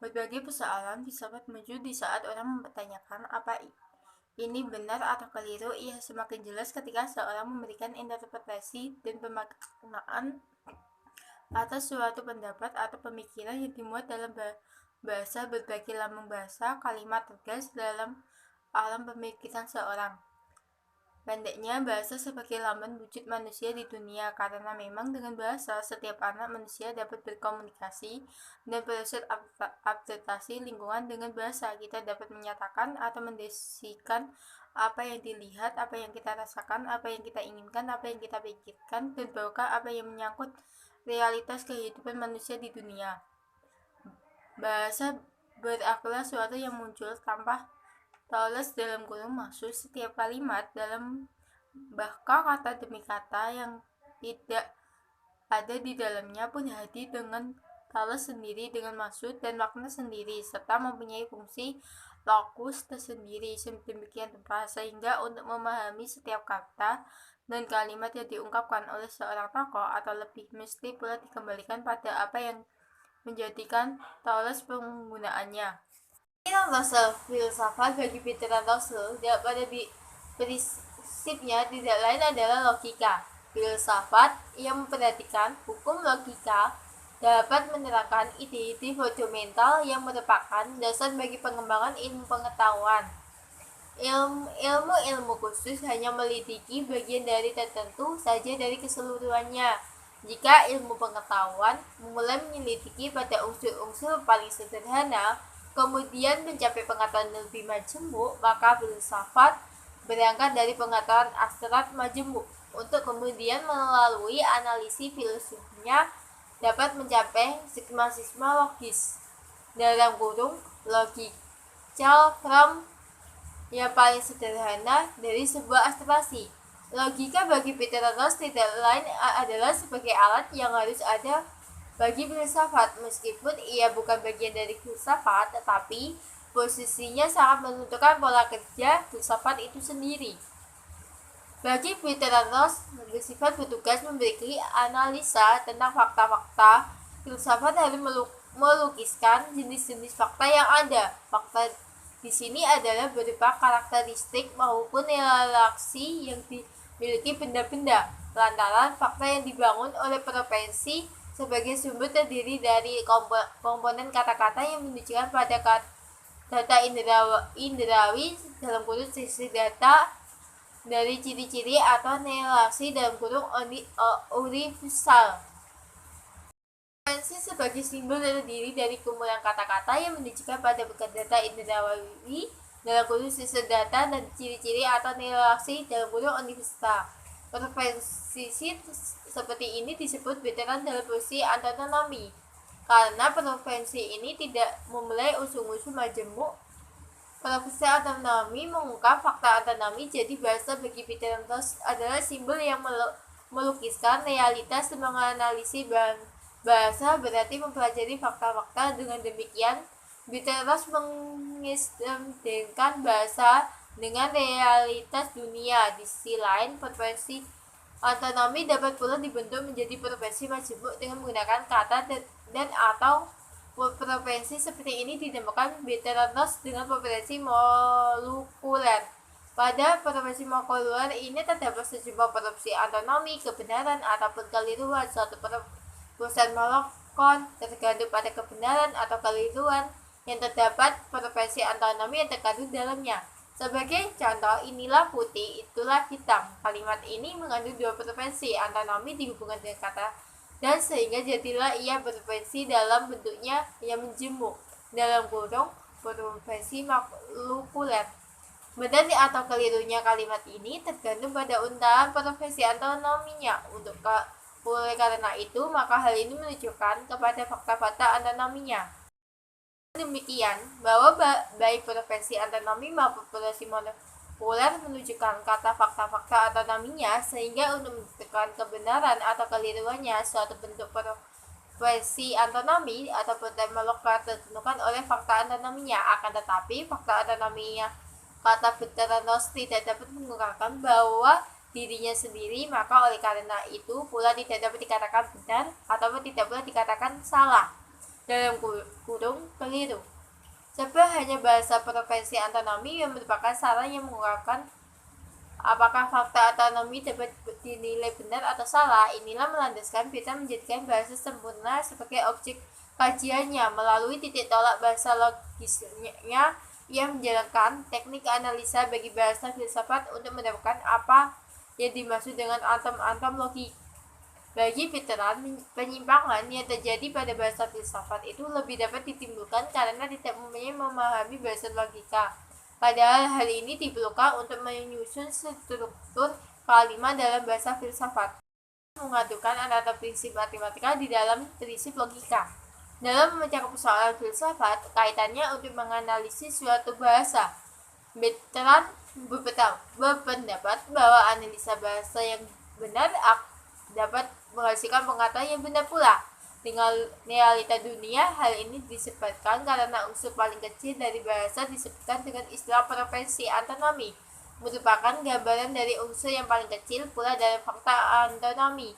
Berbagai persoalan dapat muncul di saat orang mempertanyakan apa ini benar atau keliru. Ia semakin jelas ketika seorang memberikan interpretasi dan pemaknaan atas suatu pendapat atau pemikiran yang dimuat dalam bahasa. Berbagai lambang bahasa, kalimat tegas dalam alam pemikiran seorang. Pendeknya, bahasa sebagai lambang wujud manusia di dunia, karena memang dengan bahasa setiap anak manusia dapat berkomunikasi dan proses adaptasi lingkungan. Dengan bahasa kita dapat menyatakan atau mendeskripsikan apa yang dilihat, apa yang kita rasakan, apa yang kita inginkan, apa yang kita pikirkan, dan bahkan apa yang menyangkut realitas kehidupan manusia di dunia. Bahasa beraklah suatu yang muncul tanpa Taules dalam kurung maksud setiap kalimat dalam bahkan kata demi kata yang tidak ada di dalamnya pun hadir dengan taules sendiri, dengan maksud dan makna sendiri, serta mempunyai fungsi lokus tersendiri sedemikian rupa sehingga untuk memahami setiap kata dan kalimat yang diungkapkan oleh seorang tokoh atau lebih mesti pula dikembalikan pada apa yang menjadikan taules penggunaannya. Russell, filsafat bagi Peter Russell pada prinsipnya tidak lain adalah logika. Filsafat yang memperhatikan hukum logika dapat menerangkan ide-ide fundamental yang merupakan dasar bagi pengembangan ilmu pengetahuan. Ilmu khusus hanya melidiki bagian dari tertentu saja dari keseluruhannya. Jika ilmu pengetahuan mulai menyelidiki pada unsur-unsur paling sederhana, kemudian mencapai pengetahuan lebih majemuk, maka filsafat berangkat dari pengetahuan abstrak majemuk untuk kemudian melalui analisis filosofisnya dapat mencapai skematisme logis dalam kurung logical form yang paling sederhana dari sebuah abstraksi. Logika bagi Peter Ross tidak lain adalah sebagai alat yang harus ada bagi filsafat. Meskipun ia bukan bagian dari filsafat, tetapi posisinya sangat menentukan pola kerja filsafat itu sendiri. Bagi Peter Ross, bersifat bertugas memberi analisa tentang fakta-fakta. Filsafat harus melukiskan jenis-jenis fakta yang ada. Fakta di sini adalah berupa karakteristik maupun relasi yang dimiliki benda-benda. Lantaran fakta yang dibangun oleh profesi sebagai sumber terdiri dari komponen kata-kata yang menunjukkan pada data indrawi dalam kurung sisi data dari ciri-ciri atau relasi dalam kurung universal. Frekuensi sebagai simbol terdiri dari kumpulan kata-kata yang menunjukkan pada data indrawi dalam kurung sisi data dan ciri-ciri atau relasi dalam kurung universal. Frekuensi seperti ini disebut veteran dalam posisi antonomi. Karena frekuensi ini tidak memulai unsur-unsur majemuk, profesi antonomi mengungkap fakta antonomi. Jadi bahasa bagi Peter Ross adalah simbol yang melukiskan realitas dan menganalisis bahasa, berarti mempelajari fakta-fakta. Dengan demikian, Peter Ross mengistimewkan bahasa dengan realitas dunia. Di sisi lain, profesi antonomi dapat pula dibentuk menjadi profesi majemuk dengan menggunakan kata dan atau profesi seperti ini dinamakan Peter-Ross dengan profesi molekuler. Pada profesi molekuler ini terdapat sejumlah profesi antonomi, kebenaran ataupun keliruan. Suatu perusahaan molekul tergantung pada kebenaran atau keliruan yang terdapat profesi antonomi yang terkandung dalamnya. Sebagai contoh, inilah putih, itulah hitam. Kalimat ini mengandung dua profesi antonomi dihubungkan dengan kata dan sehingga jadilah ia berprofesi dalam bentuknya yang menjemuk dalam kurung profesi molekuler. Benar atau kelirunya kalimat ini tergantung pada untayan profesi antonominya. Oleh karena itu, maka hal ini menunjukkan kepada fakta-fakta antonominya. Demikian, bahwa baik profesi antonomi maupun profesi molekuler menunjukkan kata fakta-fakta antonominya, sehingga untuk menentukan kebenaran atau keliruannya suatu bentuk profesi antonomi atau molekuler ditentukan oleh fakta antonominya. Akan tetapi, fakta antonominya kata Peter Ross tidak dapat mengungkapkan bahwa dirinya sendiri, maka oleh karena itu pula tidak dapat dikatakan benar ataupun tidak pula dikatakan salah. dalam kurung keliru. Sebab hanya bahasa profesi antonomi yang merupakan salah yang mengungkapkan apakah fakta antonomi dapat dinilai benar atau salah. Inilah melandaskan Peter menjadikan bahasa sempurna sebagai objek kajiannya. Melalui titik tolak bahasa logisnya, ia menjalankan teknik analisa bagi bahasa filsafat untuk mendapatkan apa yang dimaksud dengan atom-atom logik. Bagi veteran, penyimpangan yang terjadi pada bahasa filsafat itu lebih dapat ditimbulkan karena tidak memahami bahasa logika. Padahal hal ini diperlukan untuk menyusun struktur kalimat dalam bahasa filsafat, mengadukan antara prinsip matematika di dalam prinsip logika. Dalam memecahkan persoalan filsafat, kaitannya untuk menganalisis suatu bahasa. Veteran berpendapat bahwa analisa bahasa yang benar dapat menghasilkan pengetahuan yang benar pula. Dengan realita dunia, hal ini disebabkan karena unsur paling kecil dari bahasa disebutkan dengan istilah profesi antonomi, merupakan gambaran dari unsur yang paling kecil pula dalam fakta antonomi.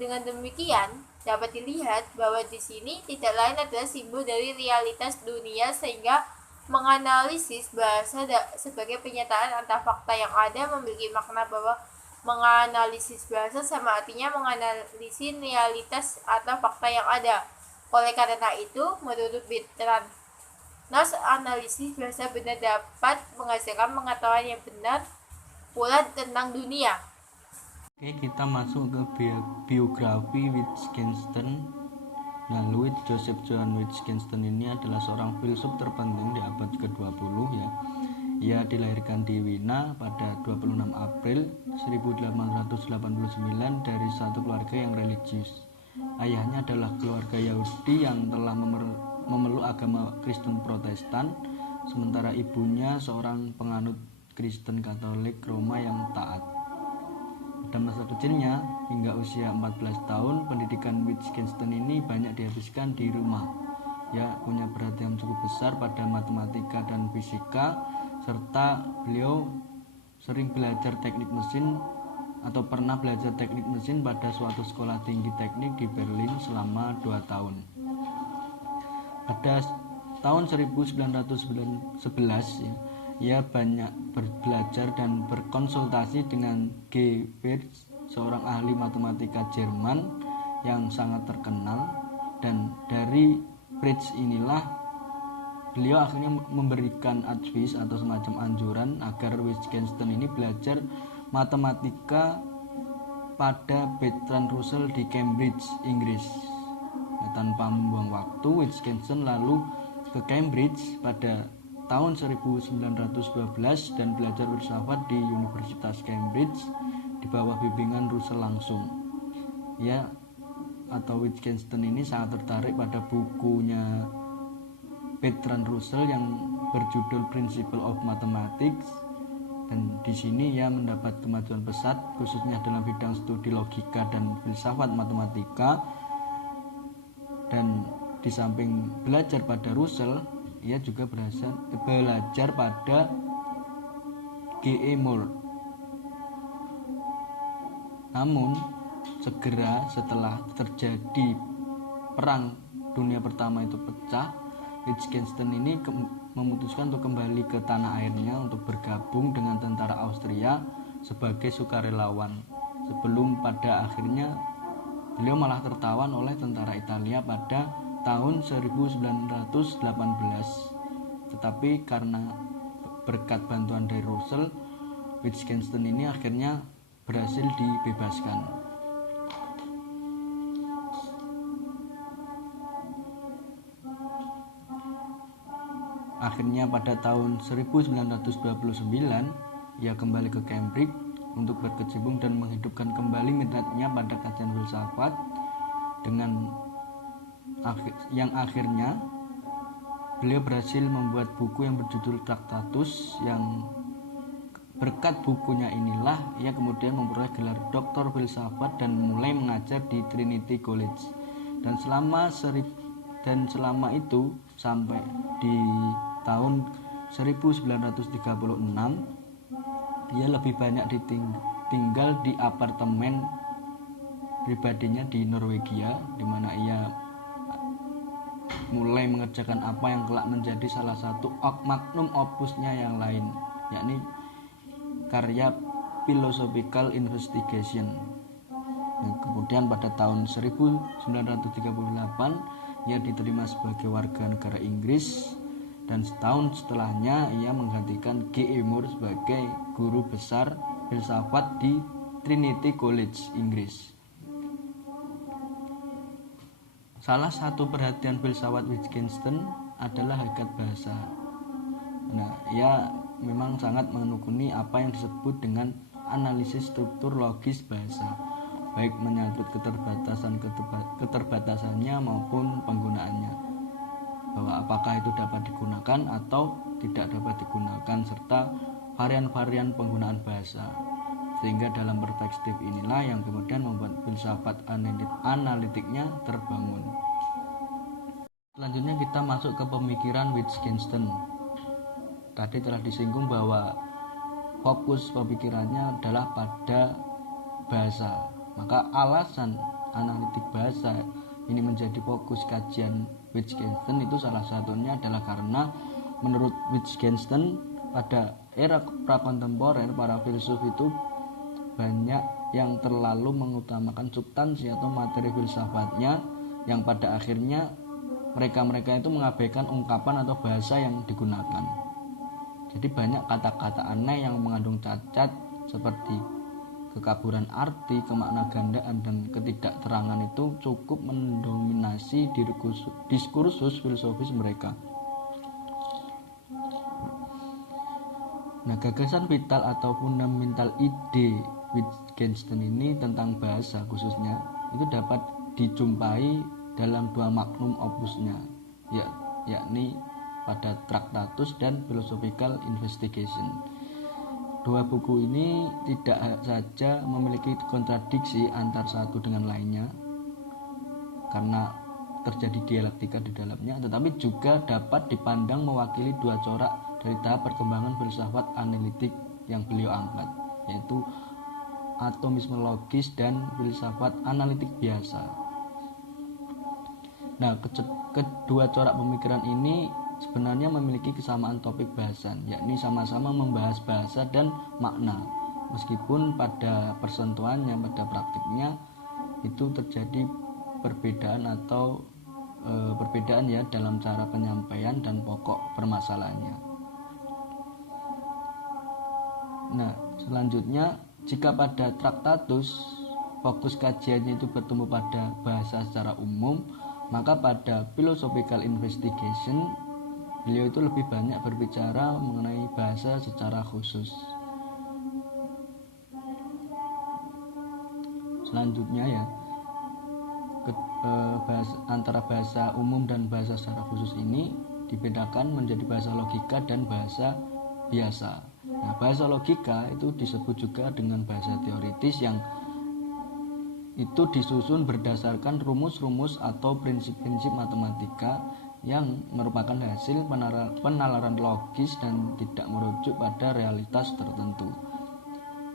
Dengan demikian, dapat dilihat bahwa di sini tidak lain adalah simbol dari realitas dunia, sehingga menganalisis bahasa sebagai penyataan antara fakta yang ada memiliki makna bahwa menganalisis bahasa sama artinya menganalisis realitas atau fakta yang ada. Oleh karena itu, menurut Bertrand Russell, analisis bahasa benar dapat menghasilkan pengetahuan yang benar pula tentang dunia. Oke, kita masuk ke biografi Wittgenstein. Nah, Louis Joseph Johann Wittgenstein ini adalah seorang filsuf terpenting di abad ke-20 ya. Ia dilahirkan di Wina pada 26 April 1889 dari satu keluarga yang religius. Ayahnya adalah keluarga Yahudi yang telah memeluk agama Kristen Protestan, sementara ibunya seorang penganut Kristen Katolik Roma yang taat. Pada masa kecilnya, hingga usia 14 tahun, pendidikan Wittgenstein ini banyak dihabiskan di rumah. Ya, punya perhatian cukup besar pada matematika dan fisika, serta beliau sering belajar teknik mesin atau pernah belajar teknik mesin pada suatu sekolah tinggi teknik di Berlin selama 2 tahun. Pada tahun 1911 ya, ia banyak belajar dan berkonsultasi dengan G. Wirth, seorang ahli matematika Jerman yang sangat terkenal, dan dari Wirth inilah beliau akhirnya memberikan advice atau semacam anjuran agar Wittgenstein ini belajar matematika pada Bertrand Russell di Cambridge, Inggris. Nah, tanpa membuang waktu, Wittgenstein lalu ke Cambridge pada tahun 1912 dan belajar filsafat di Universitas Cambridge di bawah bimbingan Russell langsung. Ya, atau Wittgenstein ini sangat tertarik pada bukunya Bertrand Russell yang berjudul Principle of Mathematics, dan di sini ia mendapat kemajuan pesat khususnya dalam bidang studi logika dan filsafat matematika. Dan di samping belajar pada Russell, ia juga belajar pada G.E. Moore. Namun segera setelah terjadi perang dunia pertama itu pecah, Wittgenstein ini memutuskan untuk kembali ke tanah airnya untuk bergabung dengan tentara Austria sebagai sukarelawan, sebelum pada akhirnya beliau malah tertawan oleh tentara Italia pada tahun 1918. Tetapi karena berkat bantuan dari Russell, Wittgenstein ini akhirnya berhasil dibebaskan. Akhirnya pada tahun 1929 ia kembali ke Cambridge untuk berkecimpung dan menghidupkan kembali minatnya pada kajian filsafat, dengan yang akhirnya beliau berhasil membuat buku yang berjudul Tractatus, yang berkat bukunya inilah ia kemudian memperoleh gelar doktor filsafat dan mulai mengajar di Trinity College. Dan selama itu sampai di tahun 1936 ia lebih banyak tinggal di apartemen pribadinya di Norwegia, di mana ia mulai mengerjakan apa yang kelak menjadi salah satu magnum opusnya yang lain, yakni karya Philosophical Investigation. Nah, kemudian pada tahun 1938 ia diterima sebagai warga negara Inggris, dan setahun setelahnya ia menggantikan G.E. Moore sebagai guru besar filsafat di Trinity College, Inggris. Salah satu perhatian filsafat Wittgenstein adalah hakikat bahasa. Nah, ia memang sangat menekuni apa yang disebut dengan analisis struktur logis bahasa, baik menyangkut keterbatasannya maupun penggunaannya, bahwa apakah itu dapat digunakan atau tidak dapat digunakan, serta varian-varian penggunaan bahasa. Sehingga dalam perspektif inilah yang kemudian membuat filsafat analitiknya terbangun. Selanjutnya kita masuk ke pemikiran Wittgenstein. Tadi telah disinggung bahwa fokus pemikirannya adalah pada bahasa. Maka alasan analitik bahasa ini menjadi fokus kajian Wittgenstein itu salah satunya adalah karena menurut Wittgenstein pada era prakontemporer para filsuf itu banyak yang terlalu mengutamakan substansi atau materi filsafatnya, yang pada akhirnya mereka itu mengabaikan ungkapan atau bahasa yang digunakan. Jadi banyak kata-kata aneh yang mengandung cacat seperti kekaburan arti, kemakna gandaan, dan ketidakterangan itu cukup mendominasi diskursus filosofis mereka. Nah, gagasan vital atau fundamental ide Wittgenstein ini tentang bahasa khususnya itu dapat dijumpai dalam dua magnum opusnya, yakni pada Tractatus dan Philosophical Investigation. Dua buku ini tidak saja memiliki kontradiksi antar satu dengan lainnya karena terjadi dialektika di dalamnya, tetapi juga dapat dipandang mewakili dua corak dari tahap perkembangan filsafat analitik yang beliau angkat, yaitu atomisme logis dan filsafat analitik biasa. Nah, kedua corak pemikiran ini sebenarnya memiliki kesamaan topik bahasan, yakni sama-sama membahas bahasa dan makna, meskipun pada persentuhannya, pada praktiknya itu terjadi perbedaan atau perbedaan ya dalam cara penyampaian dan pokok permasalahannya. Nah, selanjutnya jika pada Tractatus fokus kajiannya itu bertumbuh pada bahasa secara umum, maka pada Philosophical Investigation beliau itu lebih banyak berbicara mengenai bahasa secara khusus. Selanjutnya ya, antara bahasa umum dan bahasa secara khusus ini dibedakan menjadi bahasa logika dan bahasa biasa. Nah, bahasa logika itu disebut juga dengan bahasa teoritis yang itu disusun berdasarkan rumus-rumus atau prinsip-prinsip matematika yang merupakan hasil penalaran logis dan tidak merujuk pada realitas tertentu.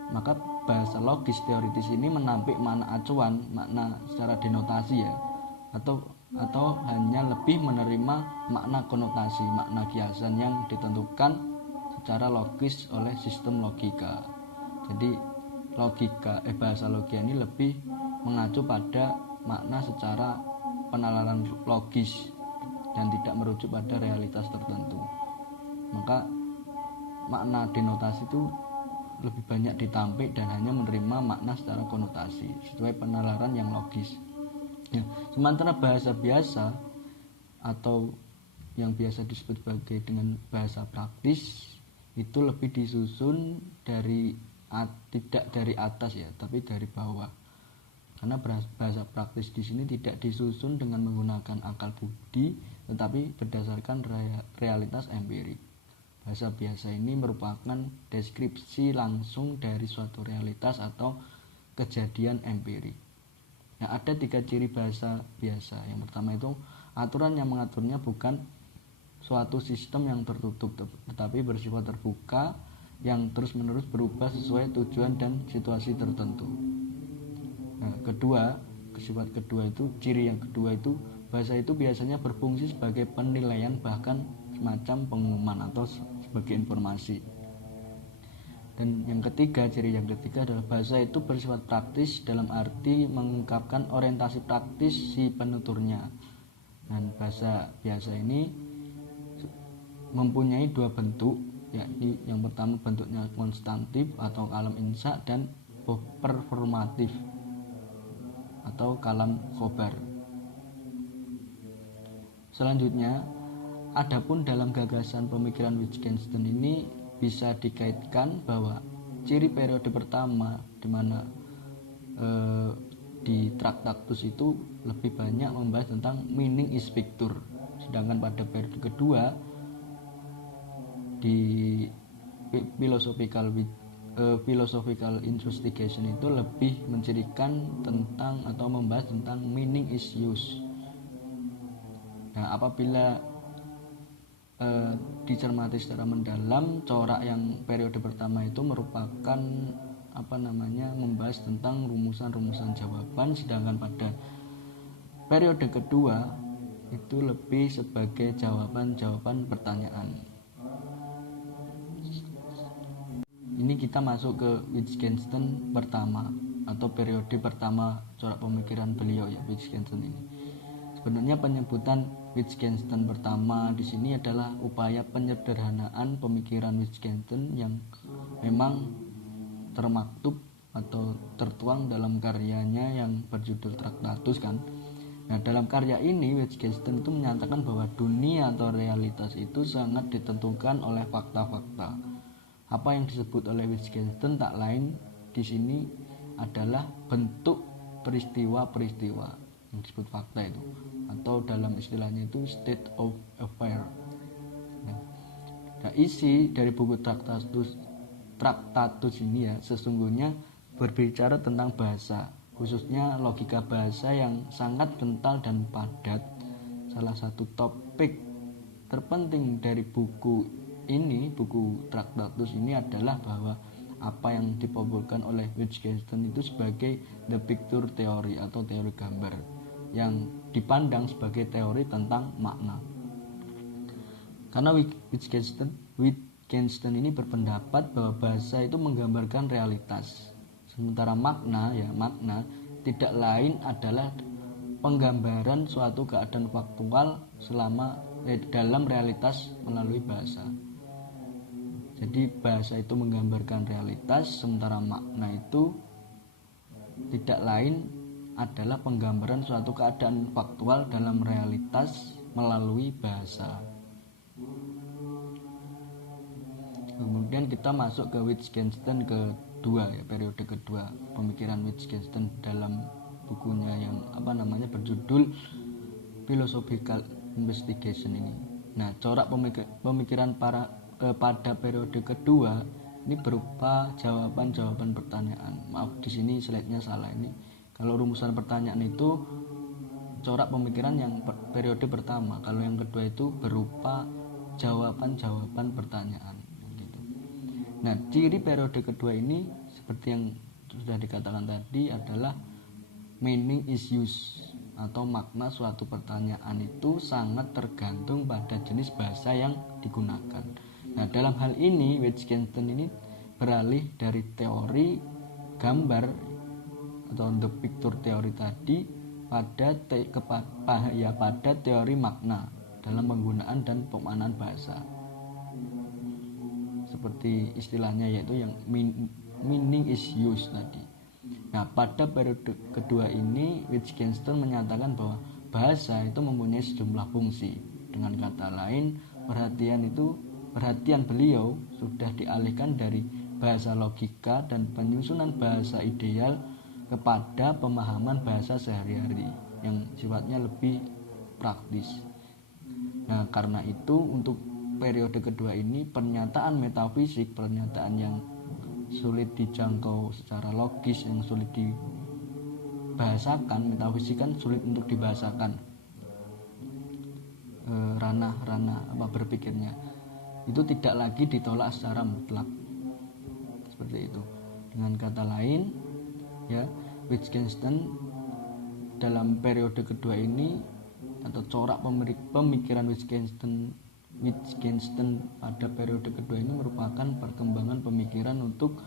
Maka bahasa logis teoritis ini menampik makna acuan, makna secara denotasi ya, atau hanya lebih menerima makna konotasi, makna kiasan yang ditentukan secara logis oleh sistem logika. Jadi bahasa logika ini lebih mengacu pada makna secara penalaran logis dan tidak merujuk pada realitas tertentu. Maka makna denotasi itu lebih banyak ditampik dan hanya menerima makna secara konotasi sesuai penalaran yang logis. Ya, sementara bahasa biasa atau yang biasa disebut sebagai dengan bahasa praktis itu lebih disusun tidak dari atas ya, tapi dari bawah. Karena bahasa praktis di sini tidak disusun dengan menggunakan akal budi, tetapi berdasarkan realitas empirik. Bahasa biasa ini merupakan deskripsi langsung dari suatu realitas atau kejadian empirik. Nah, ada 3 ciri bahasa biasa. Yang pertama itu aturan yang mengaturnya bukan suatu sistem yang tertutup, tetapi bersifat terbuka yang terus-menerus berubah sesuai tujuan dan situasi tertentu. Nah, kedua, sifat kedua itu, ciri yang kedua itu, bahasa itu biasanya berfungsi sebagai penilaian bahkan semacam pengumuman atau sebagai informasi. Dan yang ketiga, ciri yang ketiga adalah bahasa itu bersifat praktis dalam arti mengungkapkan orientasi praktis si penuturnya. Dan bahasa biasa ini mempunyai dua bentuk, yakni yang pertama bentuknya konstantif atau kalam insa dan performatif atau kalam khobar. Selanjutnya, adapun dalam gagasan pemikiran Wittgenstein ini bisa dikaitkan bahwa ciri periode pertama di mana di Tractatus itu lebih banyak membahas tentang meaning is picture, sedangkan pada periode kedua di philosophical investigation itu lebih mencirikan tentang atau membahas tentang meaning is use. Nah, apabila dicermati secara mendalam, corak yang periode pertama itu merupakan membahas tentang rumusan-rumusan jawaban, sedangkan pada periode kedua itu lebih sebagai jawaban-jawaban pertanyaan. Ini kita masuk ke Wittgenstein pertama atau periode pertama corak pemikiran beliau ya, Wittgenstein ini. Sebenarnya penyebutan Wittgenstein pertama di sini adalah upaya penyederhanaan pemikiran Wittgenstein yang memang termaktub atau tertuang dalam karyanya yang berjudul Tractatus kan. Nah, dalam karya ini Wittgenstein itu menyatakan bahwa dunia atau realitas itu sangat ditentukan oleh fakta-fakta. Apa yang disebut oleh Wittgenstein tak lain di sini adalah bentuk peristiwa-peristiwa yang disebut fakta itu, atau dalam istilahnya itu state of affair. Nah, isi dari buku Tractatus ini ya sesungguhnya berbicara tentang bahasa, khususnya logika bahasa yang sangat kental dan padat. Salah satu topik terpenting dari buku Tractatus ini adalah bahwa apa yang dipopulerkan oleh Wittgenstein itu sebagai the picture theory atau teori gambar yang dipandang sebagai teori tentang makna. Karena Wittgenstein ini berpendapat bahwa bahasa itu menggambarkan realitas, sementara makna tidak lain adalah penggambaran suatu keadaan faktual dalam realitas melalui bahasa. Jadi bahasa itu menggambarkan realitas, sementara makna itu tidak lain adalah penggambaran suatu keadaan faktual dalam realitas melalui bahasa. Kemudian kita masuk ke Wittgenstein kedua ya, periode kedua pemikiran Wittgenstein dalam bukunya yang berjudul Philosophical Investigation ini. Nah, corak pemikiran pada periode kedua ini berupa jawaban-jawaban pertanyaan. Maaf, di sini slide-nya salah ini. Kalau rumusan pertanyaan itu corak pemikiran yang periode pertama, kalau yang kedua itu berupa jawaban-jawaban pertanyaan gitu. Nah, ciri periode kedua ini seperti yang sudah dikatakan tadi adalah meaning is use atau makna suatu pertanyaan itu sangat tergantung pada jenis bahasa yang digunakan. Nah, dalam hal ini Wittgenstein ini beralih dari teori gambar atau the picture teori tadi pada teori makna dalam penggunaan dan pemaknaan bahasa. Seperti istilahnya yaitu yang meaning is use tadi. Nah, pada periode kedua ini Wittgenstein menyatakan bahwa bahasa itu mempunyai sejumlah fungsi. Dengan kata lain, perhatian beliau sudah dialihkan dari bahasa logika dan penyusunan bahasa ideal kepada pemahaman bahasa sehari-hari yang sifatnya lebih praktis. Nah, karena itu untuk periode kedua ini pernyataan metafisik, pernyataan yang sulit dijangkau secara logis, yang sulit dibahasakan, metafisik kan sulit untuk dibahasakan ranah-ranah berpikirnya, itu tidak lagi ditolak secara mutlak seperti itu. Dengan kata lain ya, Wittgenstein dalam periode kedua ini atau corak pemikiran Wittgenstein pada periode kedua ini merupakan perkembangan pemikiran untuk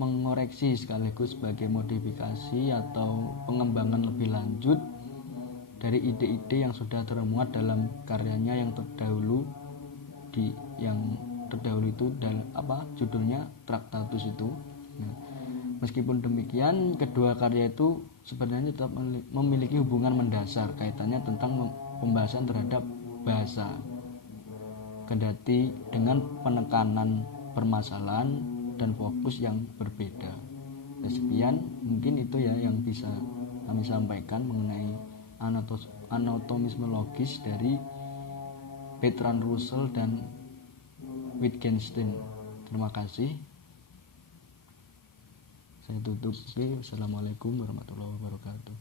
mengoreksi sekaligus sebagai modifikasi atau pengembangan lebih lanjut dari ide-ide yang sudah termuat dalam karyanya yang terdahulu itu judulnya Tractatus itu. Nah, meskipun demikian, kedua karya itu sebenarnya tetap memiliki hubungan mendasar kaitannya tentang pembahasan terhadap bahasa, kendati dengan penekanan permasalahan dan fokus yang berbeda. Sekian mungkin itu ya yang bisa kami sampaikan mengenai anatomisme logis dari Bertrand Russell dan Wittgenstein. Terima kasih. Saya tutup. Assalamualaikum warahmatullahi wabarakatuh.